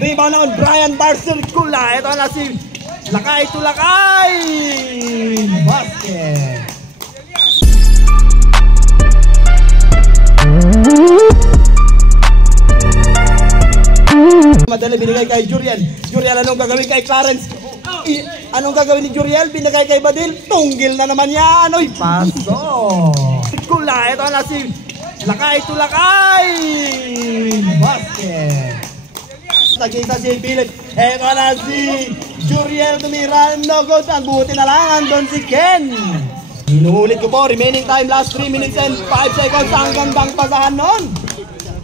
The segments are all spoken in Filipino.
Rebound naman, Brian Barcircula. Ito na si Lakay Tulakay. Basket. Madali binigay kay Juriel. Juriel, anong gagawin kay Clarence? Anong gagawin ni Juriel? Binigay kay Badil. Tunggil na naman yan. Oy, paso. Kula, ito na si Lakay Tulakay. Basket. Nakita si Philip. Ito na si Juriel tumira. No good. Ang buti na lang. Andun si Ken. Inuulit ko po. Remaining time last 3 minutes and 5 seconds. Ang gandang pasahan nun.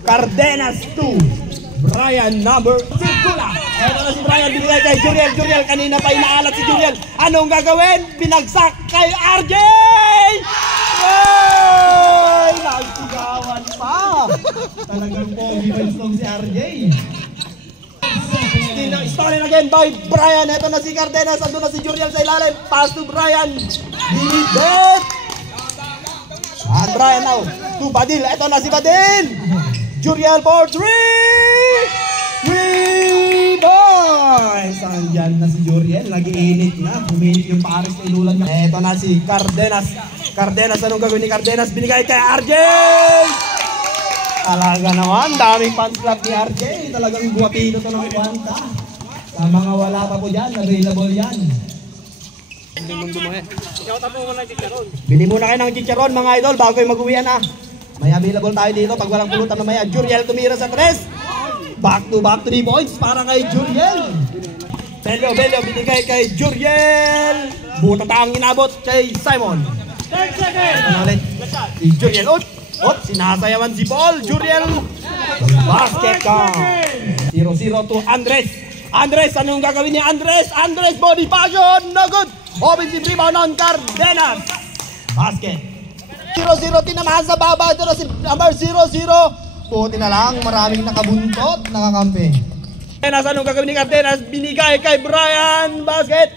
Cardenas 2. Brian number Circula. Ito na si Brian, binigay kay Juriel. Juriel, kanina pa inaalat si Juriel. Anong gagawin? Binagsak kay RJ! Yay! Nagsigawan pa. Talagang pogi ba yung si RJ? Stolen again by Brian. Ito na si Cardenas. Ando na si Juriel sa ilalim. Pass to Brian. Binigay. And Brian now to Badil. Ito na si Badil. Juriel for 3! 3 boys! Andyan na si Juriel, nag-iinit na. Huminit yung pares na inulan niya. Eto na si Cardenas. Cardenas, anong gagawin ni Cardenas? Binigay kay RJ! Talaga naman, daming pan-slap ni RJ. Talagang guwapino ito ng kwanta. Sa mga wala pa po dyan, available yan. Bili muna kayo ng chicharon mga idol bago yung mag-uwian na. May available tayo dito pag walang pulutan na maya. Juriel tumira sa 3. Back to 3 points para kay Juriel. Bello, binigay kay Juriel. Butat ang inabot kay Simon. 10 seconds. Si Juriel, sinasayawan si Paul. Juriel, basket ka. 0-0 to Andres. Andres, anong gagawin ni Andres? Andres, body passion, no good. Offensive rebound on Cardenas. Basket. 0-0, tinamahan sa baba. Ito na si number 0-0. Puti na lang, maraming nakabuntot, nakakampi. Cardenas, anong gagawin ni Cardenas? Binigay kay Brian. Basket.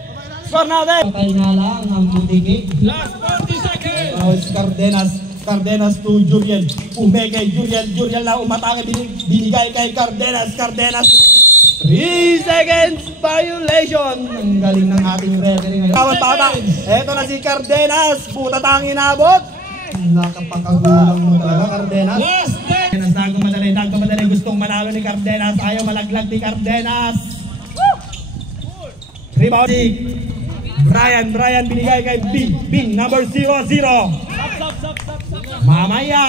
Score natin. Patay na lang ang putikik. Last 40 seconds. Cardenas to Juriel. Ume kay Juriel. Juriel na umatake. Binigay kay Cardenas. Cardenas. 3 seconds violation. Ang galing ng ating referee ngayon. Tawad bata. Ito na si Cardenas. Butat ang inabot. Nakapakagulang mo talaga, Cardenas. Cardenas, nagkamadali. Gustong manalo ni Cardenas. Ayaw malaglag ni Cardenas. Rebound si Brian binigay kay Bing number 0-0. Mamaya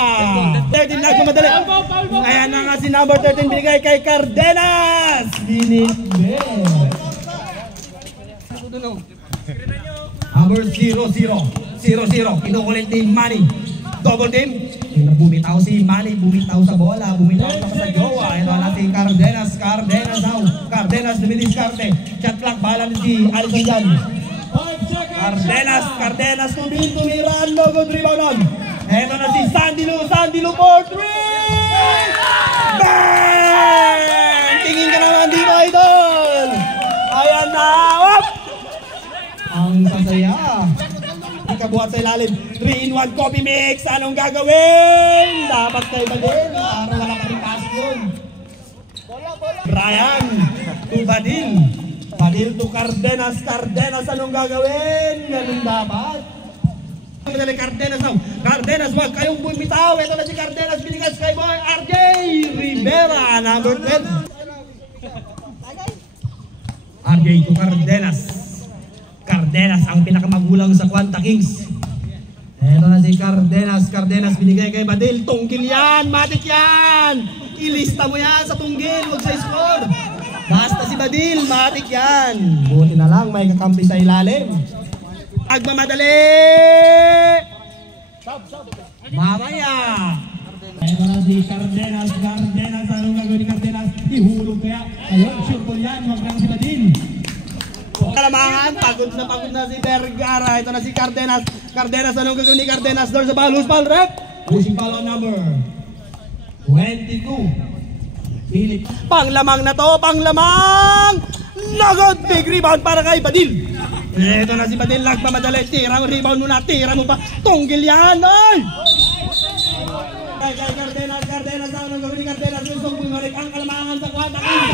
13 nagkamadali. Ayan na nga si number 13 binigay kay Cardenas. Number 0-0. Kinukulit ni Manny. Double team. Bumitaw si Manny. Bumitaw sa bola. Bumitaw sa jowa. Ito natin Cardenas. Now. Cardenas dumidiskarte. Shot clock. Bala ni si Alison Jan. Cardenas tumira. No good rebound on. Ito na si Sandy Lu for 3. Bang! Tingin ka naman dito, idol. Ayan na. Ang sasaya. Ikabuhat sa ilalim. 3-in-1 coffee mix. Anong gagawin? Dapat kayo ba din? Para wala ka rin pass yun. Brian to Badil to Cardenas. Anong gagawin? Ganun dapat. Cardenas, wag kayong bumitaw. Ito na si Cardenas. Binigay kay boy RJ Rivera. Number 10. RJ to Cardenas ang pinakamagulang sa Quanta Kings. Ito na si Cardenas binigay kay Badil. Tunggil yan, matik yan. Ilista mo yan sa tunggil, huwag sa score. Basta si Badil, matik yan. Buti na lang, may kakampi sa ilalim. Agmamadali. Mamaya. Ito na si Cardenas, anong gagawin ni Cardenas? Ihulog kaya. Ayun, shoot ball yan, huwag lang si Badil. Kalamangan, pagod na si Vergara. Ito na si Cardenas. Anong gagawin ni Cardenas? There's a ball, who's ball rep? Pushing ball on number 22. Philip. Panglamang na to, Nagod, big rebound para kay Badil. Ito na si Badil, nagpamadali. Tira mo rebound muna, tira mo pa. Tunggil yan, ay! Cardenas, anong gagawin ni Cardenas? Gusto bumalik ang kalamangan sa Quanta Kings.